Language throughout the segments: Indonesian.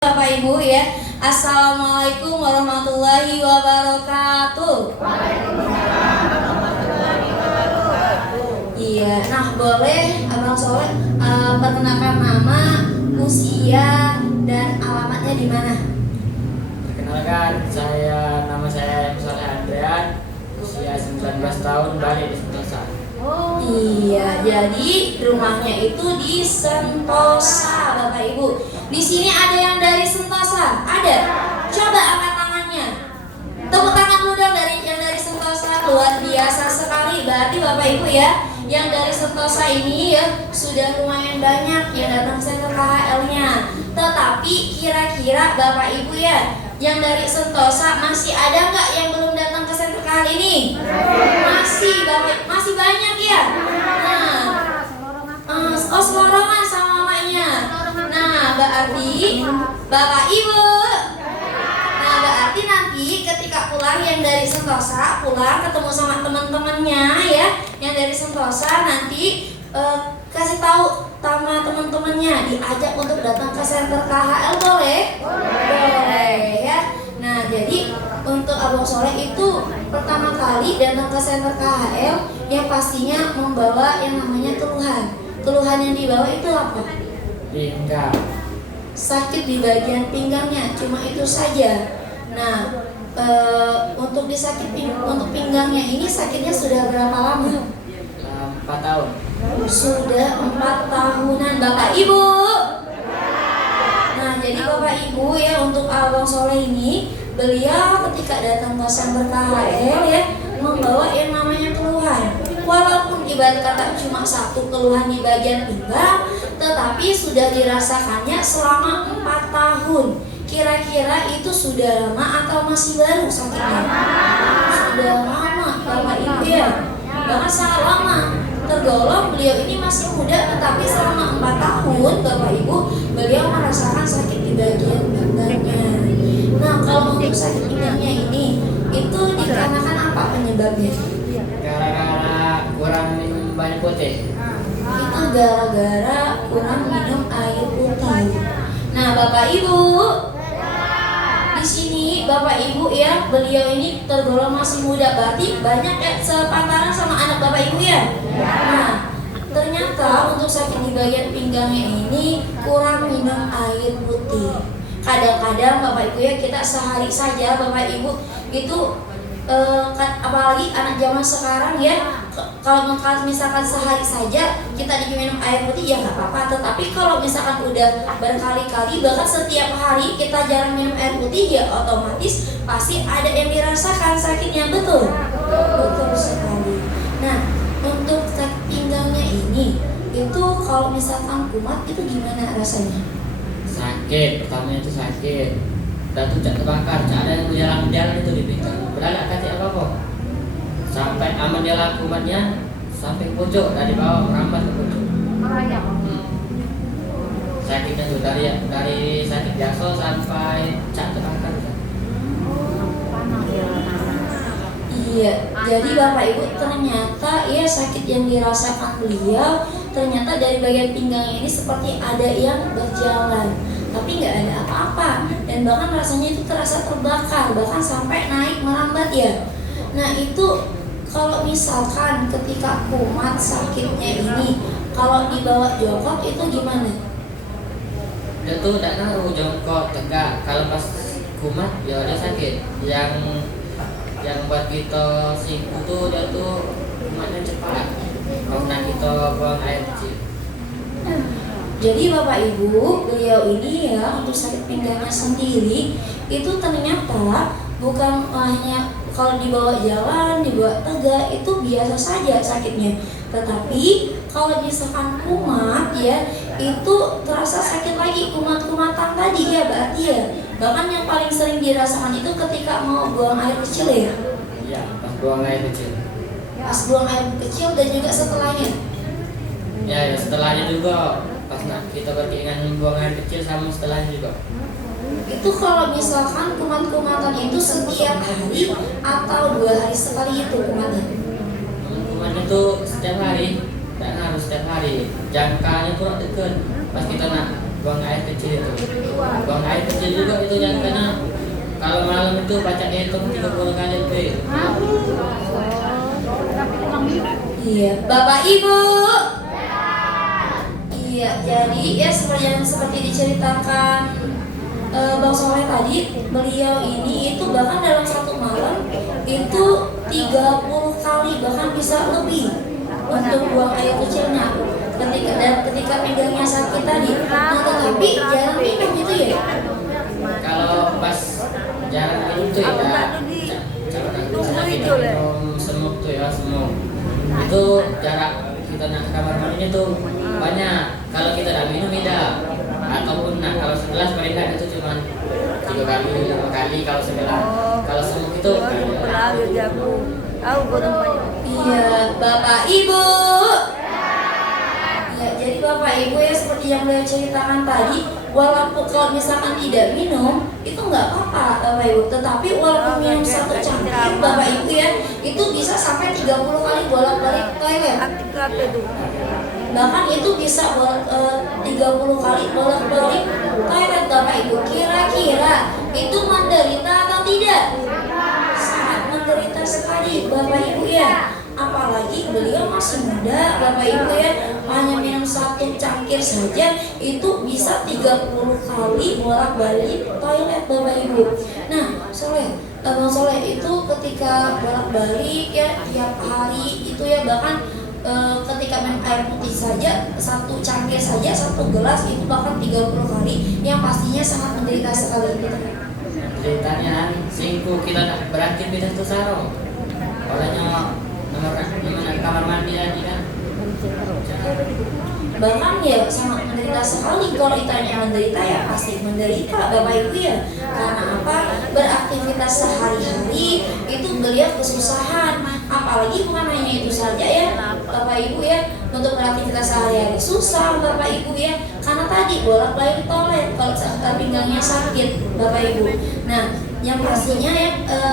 Bapak Ibu ya. Assalamualaikum warahmatullahi wabarakatuh. Iya, nah boleh Abang Soleh perkenalkan nama, usia, dan alamatnya di mana? Perkenalkan, nama saya Soleh Andrean, usia 19 tahun, balik di Sentosa. Iya, jadi rumahnya itu di Sentosa, Bapak Ibu. Di sini ada yang dari Sentosa? Ada? Coba angkat tangannya. Tepuk tangan dulu dong yang dari Sentosa. Luar biasa sekali. Berarti Bapak Ibu ya, yang dari Sentosa ini ya sudah lumayan banyak yang datang ke KHL-nya. Tetapi kira-kira Bapak Ibu ya, yang dari Sentosa masih ada nggak yang belum datang ke sentra KHL ini? Masih, Bapak, masih banyak ya. Nah, selorongan sama mamanya. Nah, berarti Bapak Ibu. Nah, berarti nanti ketika pulang yang dari Sentosa, pulang ketemu sama teman-temannya ya, yang dari Sentosa nanti kasih tahu sama teman-temannya, diajak untuk datang ke center KHL, boleh? Boleh ya. Nah, jadi untuk Abang Soleh itu pertama kali datang ke center KHL yang pastinya membawa yang namanya keluhan. Keluhan yang dibawa itu apa? Pinggang. Sakit di bagian pinggangnya, cuma itu saja. Nah, untuk untuk pinggangnya ini sakitnya sudah berapa lama? 4 tahun. Sudah 4 tahunan, Bapak Ibu. Nah, jadi Bapak Ibu ya, untuk Abang Soleh ini, beliau ketika datang ke center KHL ya, membawa yang namanya keluhan. Walaupun ibarat kata cuma satu keluhan di bagian pinggang, tetapi sudah dirasakannya selama 4 tahun. Kira-kira itu sudah lama atau masih baru sakitnya? Sudah lama, Bapak Ibu ya. Bahkan sangat lama. Tergolong beliau ini masih muda, tetapi selama 4 tahun Bapak Ibu, beliau merasakan sakit di bagian pinggangnya. Nah, kalau untuk sakit pinggangnya ini, itu dikarenakan apa penyebabnya? Gara-gara kurang minum banyak putih. Itu gara-gara kurang minum air putih. Nah, Bapak Ibu, di sini Bapak Ibu ya, beliau ini tergolong masih muda, berarti banyak sepantaran sama anak Bapak Ibu ya. Nah, ternyata untuk sakit di bagian pinggangnya ini kurang minum air putih. Kadang-kadang Bapak Ibu ya, kita sehari saja Bapak Ibu itu apalagi anak zaman sekarang ya, kalau misalkan sehari saja kita diminum air putih ya nggak apa-apa. Tetapi kalau misalkan udah berkali-kali, bahkan setiap hari kita jarang minum air putih, ya otomatis pasti ada yang dirasakan sakitnya, betul? Betul sekali. Nah, untuk sakit pinggangnya ini, itu kalau misalkan kumat itu gimana rasanya? Sakit, pertamanya itu sakit. Dan tuh cak terbakar, cak ada yang berjalan-jalan itu di pinggang. Padahal gak kasih apa-apa. Sampai aman dia kumatnya sampai ke pojok, dari bawah merambat ke pojok. Sakitnya tuh dari sakit biasa sampai cak terbakar. Iya, jadi Bapak Ibu ternyata ya sakit yang dirasakan beliau ternyata dari bagian pinggangnya ini seperti ada yang berjalan, tapi nggak ada apa-apa, dan bahkan rasanya itu terasa terbakar, bahkan sampai naik merambat ya. Nah, itu kalau misalkan ketika kumat sakitnya ini, kalau dibawa jongkok itu gimana? Dia tuh tidak ngaruh jongkok tegak. Kalau pas kumat ya dia sakit. Yang buat kita siku tuh dia tuh kumatnya cepat karena kita buang air kecil. Jadi Bapak Ibu, beliau ini ya untuk sakit pinggangnya sendiri itu ternyata bukan hanya kalau dibawa jalan, dibawa tegak itu biasa saja sakitnya. Tetapi kalau misalkan kumat ya, itu terasa sakit lagi, kumat-kumatan tadi ya berarti ya. Bahkan yang paling sering dirasakan itu ketika mau buang air kecil ya. Iya, pas buang air kecil. Pas buang air kecil dan juga setelahnya. Ya setelahnya juga. Pas kita berkeinginan buang air kecil sama setelahnya juga. Itu kalau misalkan kumat-kumatan itu setiap hari atau 2 hari sekali itu kumatnya? Kumatnya tuh setiap hari, tidak harus setiap hari. Jangkanya tuh dekat. Pas kita nak buang air kecil itu. Buang air kecil juga itu yang karena kalau malam itu baca hitung 30 kali lebih. Iya, Bapak Ibu. Iya, jadi ya seperti diceritakan Bang Soleh tadi, beliau ini itu bahkan dalam satu malam itu 30 kali bahkan bisa lebih untuk buang air kecilnya ketika pinggangnya sakit tadi. Nah, tetapi jarang minum itu ya. Kalau pas jarang minum tuh ya, misalnya kita minum semuk tuh ya, semuk itu jarak kita nak ke kamar mandinya tuh banyak. Kalau kita udah minum tidak, ataupun nah kalau segelas paling enggak itu cuma 3 kali 5 kali kalau segelas. Kalau semuk itu Iya, Bapak Ibu. Ya, jadi Bapak Ibu ya seperti yang beliau ceritakan tadi, walaupun kalau misalkan tidak minum itu nggak apa-apa Bapak Ibu, tetapi walaupun minum satu cangkir Bapak Ibu ya itu bisa sampai 30 kali bolak-balik toilet. Bahkan itu bisa 30 kali bolak-balik toilet Bapak Ibu. Kira-kira itu menderita atau tidak? Sangat menderita sekali Bapak Ibu ya. Apalagi beliau masih muda Bapak Ibu ya, hanya minum satu cangkir saja itu bisa 30 kali bolak-balik toilet Bapak Ibu. Nah, Bang Soleh itu ketika bolak-balik ya tiap hari itu ya, bahkan ketika minum air putih saja satu cangkir saja, satu gelas itu bahkan 30 kali, yang pastinya sangat menderita sekali gitu. ceritanya singku kita nak beraktivitas tuh sarong. Orangnya nomor kamar mandi lagi kan. Bahkan ya sangat menderita sekali. Kalau ditanya menderita ya pasti menderita Bapak Ibu ya. Karena apa? Beraktivitas sehari-hari itu beliau kesusahan. Apalagi bukan hanya itu saja ya Bapak Ibu ya, untuk beraktivitas sehari-hari susah Bapak Ibu ya. Karena tadi bolak-balik toilet kalau pinggangnya sakit Bapak Ibu. Nah, yang pastinya ya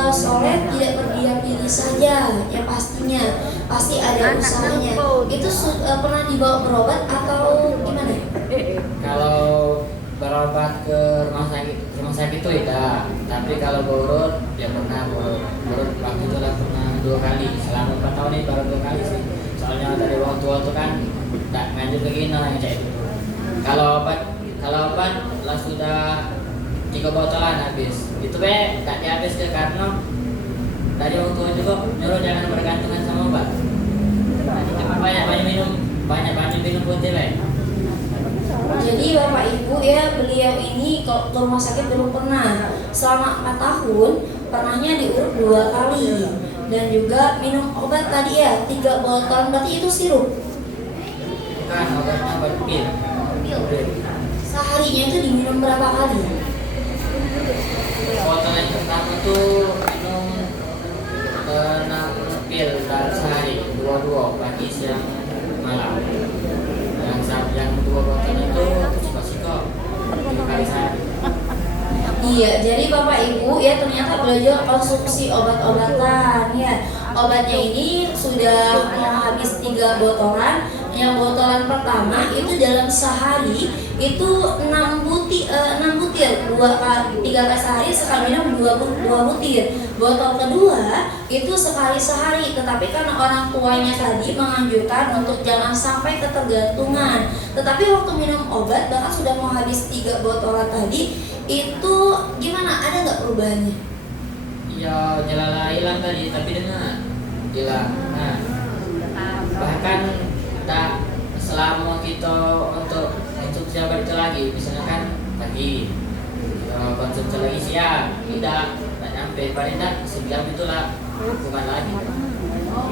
Soleh tidak berdiam diri saja, ya pastinya pasti ada usahanya. Itu pernah dibawa berobat atau gimana? Kalau berobat ke rumah sakit itu tidak, tapi kalau berurut ya pernah berurut waktu itu lah pernah 2 kali selama 4 tahun ini baru 2 kali sih. Soalnya dari waktu kan tak lanjut begini yang cek itu. Kalau obat lah sudah 3 botolan habis. Itu tak habis ke karena dari orang tua juga nyuruh jangan bergantungan sama obat. Banyak minum putih Jadi Bapak Ibu ya, beliau ini kalau ke rumah sakit belum pernah. Selama 4 tahun pernahnya diurut 2 kali. Dan juga minum obat tadi ya 3 botol, berarti itu sirup. Bukan, obatnya obat pil. Seharinya itu diminum berapa kali? Botol yang pertama tuh minum 6 pil dalam sehari, 2 pagi siang malam. Yang 2 botol itu siko-siko 3 kali sehari. Iya, jadi Bapak Ibu ya ternyata belajar konsumsi obat-obatan ya. Obatnya ini sudah mau habis 3 botolan. Yang botolan pertama itu dalam sehari itu 6 butir 3 kali sehari, sekali minum 2 butir. Botol kedua itu sekali sehari, tetapi karena orang tuanya tadi menganjurkan untuk jangan sampai ketergantungan. Tetapi waktu minum obat bahkan sudah mau habis 3 botolan tadi, itu gimana? Ada nggak perubahannya? Ya jelala hilang tadi, tapi dengan hilang. Nah, bahkan tak selama kita untuk konsumsi obat itu lagi, misalnya kan pagi konsumsi lagi siang, tidak nyampe, paling tidak sejam itulah bukan lagi.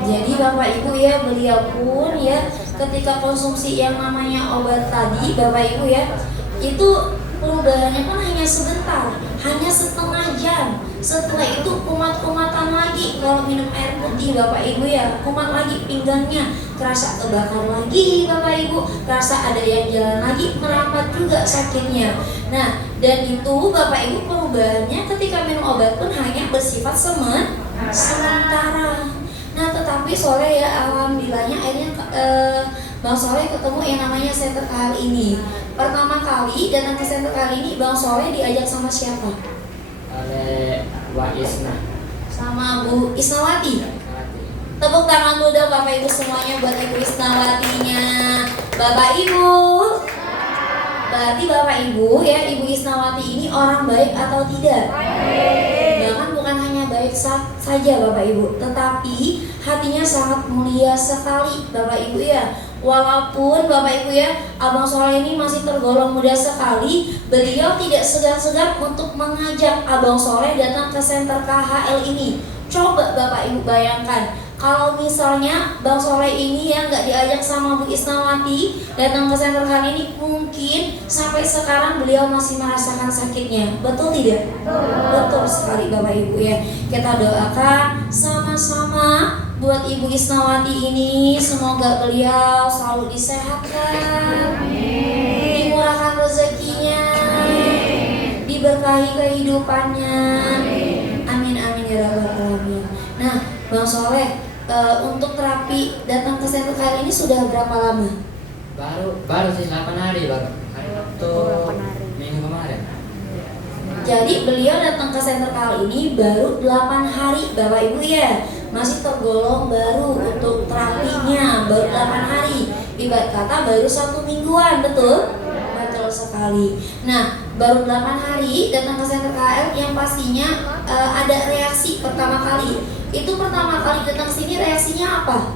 Jadi Bapak Ibu ya, beliau pun ya ketika konsumsi yang namanya obat tadi Bapak Ibu ya, itu perubahannya pun hanya sebentar, hanya setengah jam. Setelah itu kumat-kumatan lagi. Kalau minum air putih Bapak Ibu ya, kumat lagi pinggangnya, kerasa kebakar lagi Bapak Ibu, kerasa ada yang jalan lagi, merambat juga sakitnya. Nah, dan itu Bapak Ibu perubahannya ketika minum obat pun hanya bersifat sementara. Nah, tetapi Soleh ya alhamdulillahnya akhirnya Bang Soleh ketemu yang namanya Center KHL ini. Pertama kali datang ke Center KHL ini, Bang Soleh diajak sama siapa? Oleh Wak Isna. Sama Bu Isnawati. Tepuk tangan dulu dong Bapak Ibu semuanya buat Ibu Isnawatinya. Bapak Ibu, berarti Bapak Ibu ya, Ibu Isnawati ini orang baik atau tidak? Bahkan bukan hanya baik saja Bapak Ibu, tetapi hatinya sangat mulia sekali Bapak Ibu ya. Walaupun Bapak Ibu ya, Abang Soleh ini masih tergolong muda sekali, beliau tidak segan-segan untuk mengajak Abang Soleh datang ke Center KHL ini. Coba Bapak Ibu bayangkan, kalau misalnya Bang Soleh ini ya nggak diajak sama Bu Isnawati datang ke Center KHL ini, mungkin sampai sekarang beliau masih merasakan sakitnya. Betul tidak? Betul sekali Bapak Ibu ya. Kita doakan sama-sama buat Ibu Isnawati ini, semoga beliau selalu disehatkan, dimurahkan rezekinya, diberkahi kehidupannya. Amin amin ya rabbal alamin. Nah, Bang Soleh, untuk terapi datang ke Center KHL ini sudah berapa lama? Baru sih 8 hari baru. Itu minggu kemarin. Jadi beliau datang ke Center KHL ini baru 8 hari Bapak Ibu ya. Masih tergolong baru untuk terapinya, baru 8 hari. Ibarat kata baru 1 mingguan, betul? Betul sekali. Nah, baru 8 hari datang ke Center KHL yang pastinya ada reaksi pertama kali. Itu pertama kali datang sini reaksinya apa?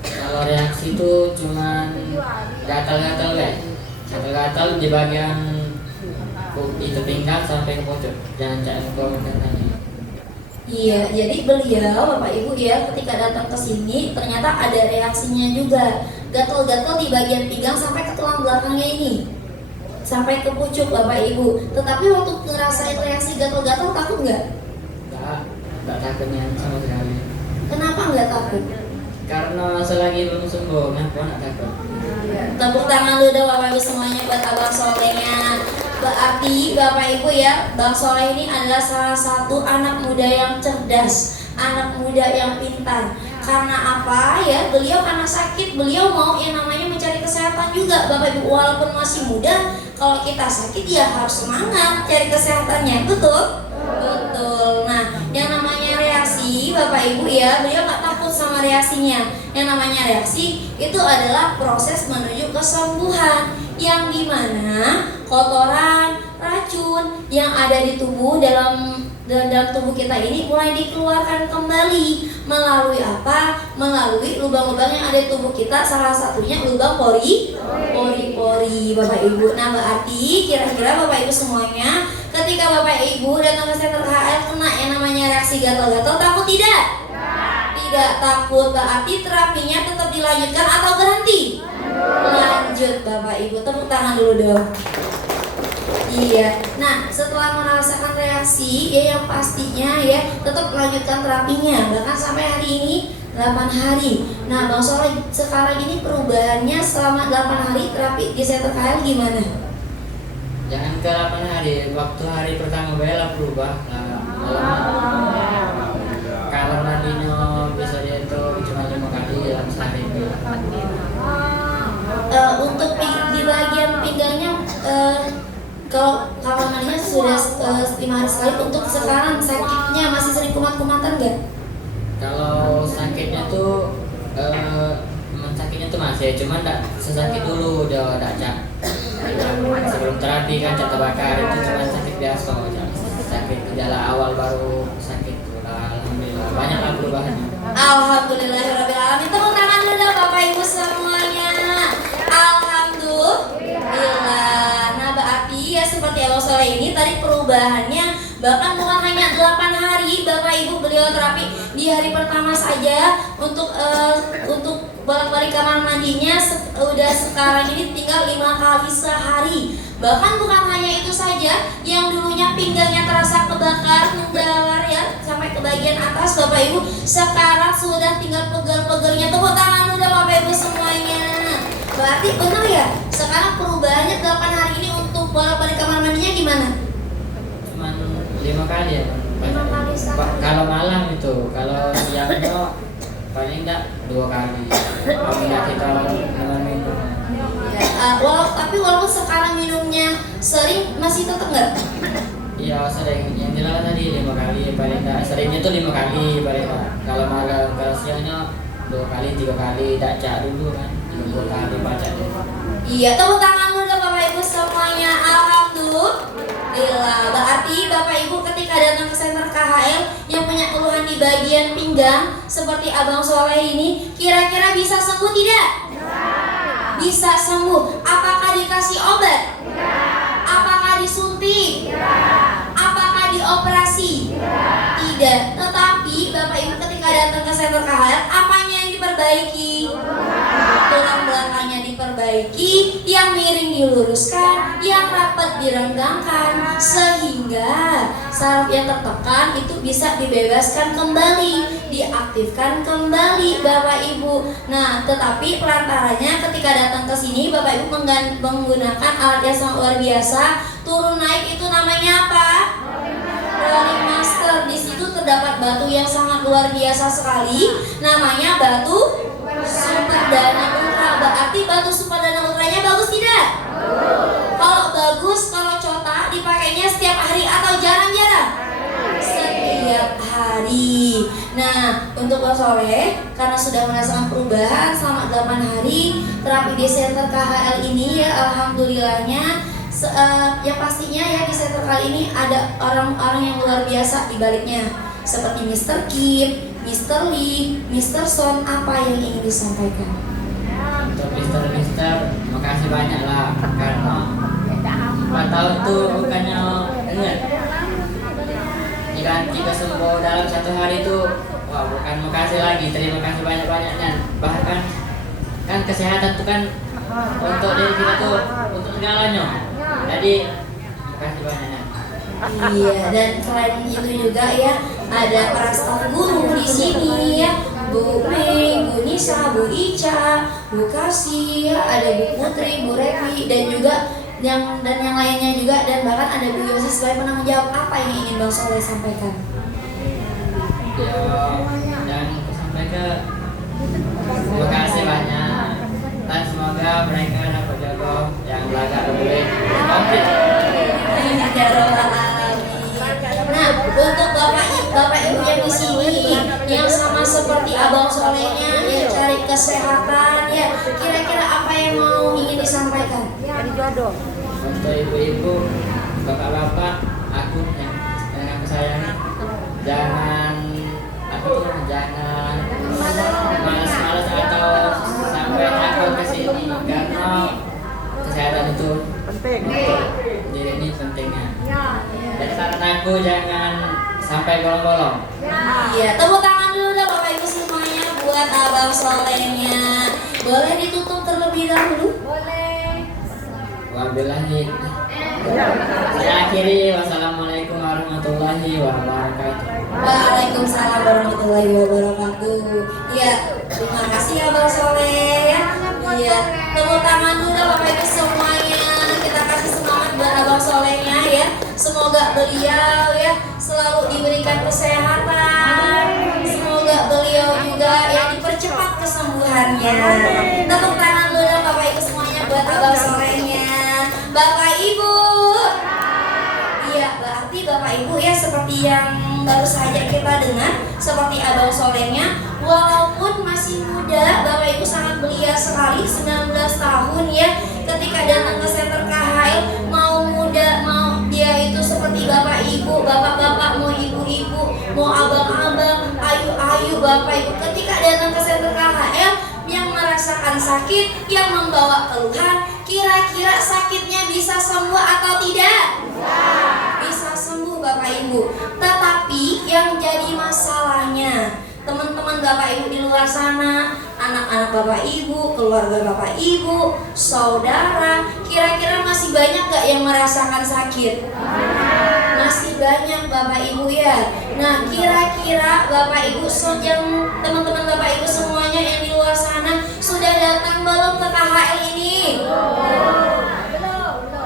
Kalau reaksi itu cuman gatal-gatal ya. Gatal-gatal di bagian itu pinggang sampai ke pojok. Jangan komen. Iya, jadi beliau Bapak Ibu ya ketika datang ke sini ternyata ada reaksinya juga. Gatal-gatal di bagian pinggang sampai ke tulang belakangnya ini. Sampai ke pucuk Bapak Ibu. Tetapi waktu ngerasain reaksi gatal-gatal takut nggak? Nggak takutnya sama sekali. Kenapa nggak takut? Karena selagi belum sembuh, kenapa nggak takut? Tepuk tangan dulu dong Bapak Ibu semuanya buat Abang Solehnya. Berarti Bapak Ibu ya, Bang Soleh ini adalah salah satu anak muda yang cerdas, anak muda yang pintar. Karena apa ya? Beliau karena sakit, beliau mau yang namanya mencari kesehatan juga Bapak Ibu. Walaupun masih muda, kalau kita sakit ya harus semangat cari kesehatannya, betul? Betul. Nah, yang namanya reaksi Bapak Ibu ya, beliau nggak takut sama reaksinya. Yang namanya reaksi itu adalah proses menuju kesembuhan, yang dimana kotoran, racun yang ada di tubuh dalam tubuh kita ini mulai dikeluarkan kembali melalui apa? Melalui lubang-lubang yang ada di tubuh kita, salah satunya lubang pori-pori Bapak Ibu. Nah, berarti kira-kira Bapak Ibu semuanya ketika Bapak Ibu datang ke Center KHL kena yang namanya reaksi gatal-gatal, takut tidak? Tidak takut. Berarti terapinya tetap dilanjutkan atau berhenti? Lanjut Bapak Ibu, tepuk tangan dulu dong. Iya. Nah, setelah merasakan reaksi ya yang pastinya ya tetap melanjutkan terapinya bahkan sampai hari ini 8 hari. Nah, Bang Soleh sekarang ini perubahannya selama 8 hari terapi di Center KHL gimana? Jangan ke 8 hari, waktu hari pertama bela berubah. Kalau mandinya bisa dia itu cuma 5 kali dalam sehari. Untuk di bagian pinggangnya kalau mandinya sudah 5 hari sekali. Untuk sekarang sakitnya masih sering kumat-kumatan nggak? Kalau sakitnya tuh sakitnya tuh masih, cuman enggak sesakit dulu udah cak. Sebelum terapi kan cat terbakar itu cuma sakit biasa aja. Sakit gejala awal baru sakit. Alhamdulillah banyak lah perubahannya. Alhamdulillahirrahmanirrahim. Tepuk tangan dulu Bapak Ibu semuanya. Alhamdulillah. Nah, berarti ya seperti Abang Soleh ini tadi perubahannya bahkan bukan hanya 8 hari Bapak Ibu beliau terapi. Di hari pertama saja untuk bolak-balik kamar mandinya udah sekarang ini tinggal 5 kali sehari. Bahkan bukan hanya itu saja, yang dulunya pinggangnya terasa kebakar, membawar ya sampai ke bagian atas Bapak Ibu, sekarang sudah tinggal pegel-pegelnya. Tepuk tangan udah Bapak Ibu semuanya. Berarti benar ya, sekarang perubahannya 8 hari ini untuk bolak-balik kamar mandinya gimana? Cuman 5 kali ya. 5 kali sehari. Kalau malam itu, kalau siangnya paling enggak 2 kali apabila kita dengan minum. Ya, tapi walaupun sekarang minumnya sering masih tetap nggak? Iya sering, yang bilang tadi 5 kali paling enggak, seringnya tuh 5 kali paling enggak. Kalau malam, kalau siangnya 2 kali 3 kali, baca dulu kan 30 kali baca dulu. Iya, tepuk tangan dulu Bapak Ibu semuanya. Alhamdulillah. Berarti Bapak Ibu ketika datang ke center KHL yang punya keluhan di bagian pinggang seperti Abang Soleh ini, kira-kira bisa sembuh tidak? Bisa sembuh. Apakah dikasih obat? Apakah disuntik? Apakah dioperasi? Tidak. Tetapi Bapak Ibu ketika datang ke center KHL, apanya yang diperbaiki? Tulang belakangnya diperbaiki, yang miring diluruskan, yang rapat direnggangkan, sehingga saraf yang tertekan itu bisa dibebaskan kembali, diaktifkan kembali Bapak Ibu. Nah, tetapi perantaranya ketika datang ke sini Bapak Ibu menggunakan alat yang sangat luar biasa. Turun naik itu namanya apa? Rolling Master. Di situ terdapat batu yang sangat luar biasa sekali, namanya batu Super Dana Ultra. Berarti batu Super Dana Ultranya bagus tidak? Kalau bagus, kalau cota dipakainya setiap hari atau jarang-jarang? Setiap hari. Nah, untuk Pak Soleh, karena sudah merasakan perubahan selama 8 hari terapi di center KHL ini ya, alhamdulillahnya. Yang pastinya ya di center kali ini ada orang-orang yang luar biasa di baliknya, seperti Mr. Kip, Mr. Lee, Mr. Son. Apa yang ingin disampaikan? Untuk Mister, makasih banyak lah karena 4 tahun tuh bukannya enggak. Jika sembuh dalam 1 hari itu, wah bukan makasih lagi, terima kasih banyak-banyaknya. Bahkan kan kesehatan tuh kan untuk diri kita tuh untuk segalanya. Jadi makasih banyaknya. Iya, dan selain itu juga ya ada para staf guru di sini ya, Bu Mei, Bu Nisa, Bu Ica, Bu Kasih, ya, ada Bu Putri, Bu Revi, dan juga yang lainnya juga, dan bahkan ada Bu Yosi sebagai penanggung jawab. Apa yang ingin Bang Soleh sampaikan? Ya, dan sampai ke terima kasih banyak dan semoga mereka dapat jodoh yang layak oleh komplit. Nah, untuk bapak ibu yang di sini yang sama seperti Abang Solehnya ya, cari kesehatan ya, kira-kira apa yang mau ingin disampaikan? Untuk ibu-ibu, bapak-bapak, aku yang aku sayangi, jangan malas-malas atau sampai takut ke sini karena kesehatan itu penting. Diri ini pentingnya. Dan saran aku jangan sampai bolong-bolong. Iya, tepuk tangan dulu dong Bapak Ibu semuanya buat Abang Solehnya. Boleh ditutup terlebih dahulu? Boleh. Wabillahi. Saya akhiri, wassalamualaikum warahmatullahi wabarakatuh. Waalaikumsalam warahmatullahi wabarakatuh. Ya, terima kasih Abang Soleh. Ya, tepuk tangan dulu Bapak Ibu semuanya. Kita kasih semangat buat Abang Solehnya ya. Semoga beliau ya selalu diberikan kesehatan. Semoga beliau juga ya dipercepat kesembuhannya. Tepuk tangan dulu Bapak Ibu semuanya buat Abang Solehnya. Bapak Ibu. Iya, berarti Bapak Ibu ya seperti yang baru saja kita dengar, seperti Abang Solehnya, walaupun masih muda, Bapak Ibu sangat belia sekali, 19 tahun ya. Ketika datang ke center KHL, mau muda, mau dia itu seperti Bapak Ibu, bapak-bapak, mau ibu-ibu, mau abang-abang, ayu-ayu Bapak Ibu. Ketika datang ke center KHL, yang merasakan sakit, yang membawa keluhan, kira-kira sakitnya bisa sembuh atau tidak? Bisa sembuh Bapak Ibu. Tetapi yang jadi masalahnya, teman-teman Bapak Ibu di luar sana, anak-anak Bapak Ibu, keluarga Bapak Ibu, saudara, kira-kira masih banyak gak yang merasakan sakit? Masih banyak Bapak Ibu ya. Nah, kira-kira Bapak Ibu yang teman-teman Bapak Ibu semuanya yang di luar sana sudah datang belum ke KHL ini?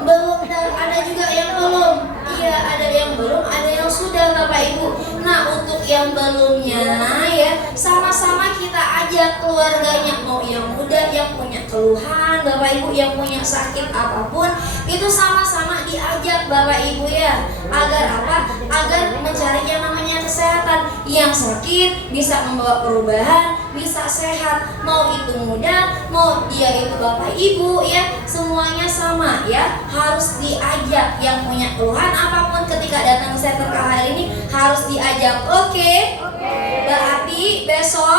Belum, ada juga yang belum. Iya, ada yang belum, ada yang sudah Bapak Ibu. Nah, untuk yang belumnya ya, sama-sama kita ajak keluarganya, mau yang muda yang punya keluhan, Bapak Ibu yang punya sakit apapun, itu sama-sama diajak Bapak Ibu ya. Agar apa? Agar mencari yang namanya kesehatan. Yang sakit bisa membawa perubahan, bisa sehat, mau itu muda, mau dia itu Bapak Ibu ya, semuanya sama ya, harus diajak. Yang punya keluhan apapun ketika datang ke center KHL ini harus diajak. Oke? Berarti besok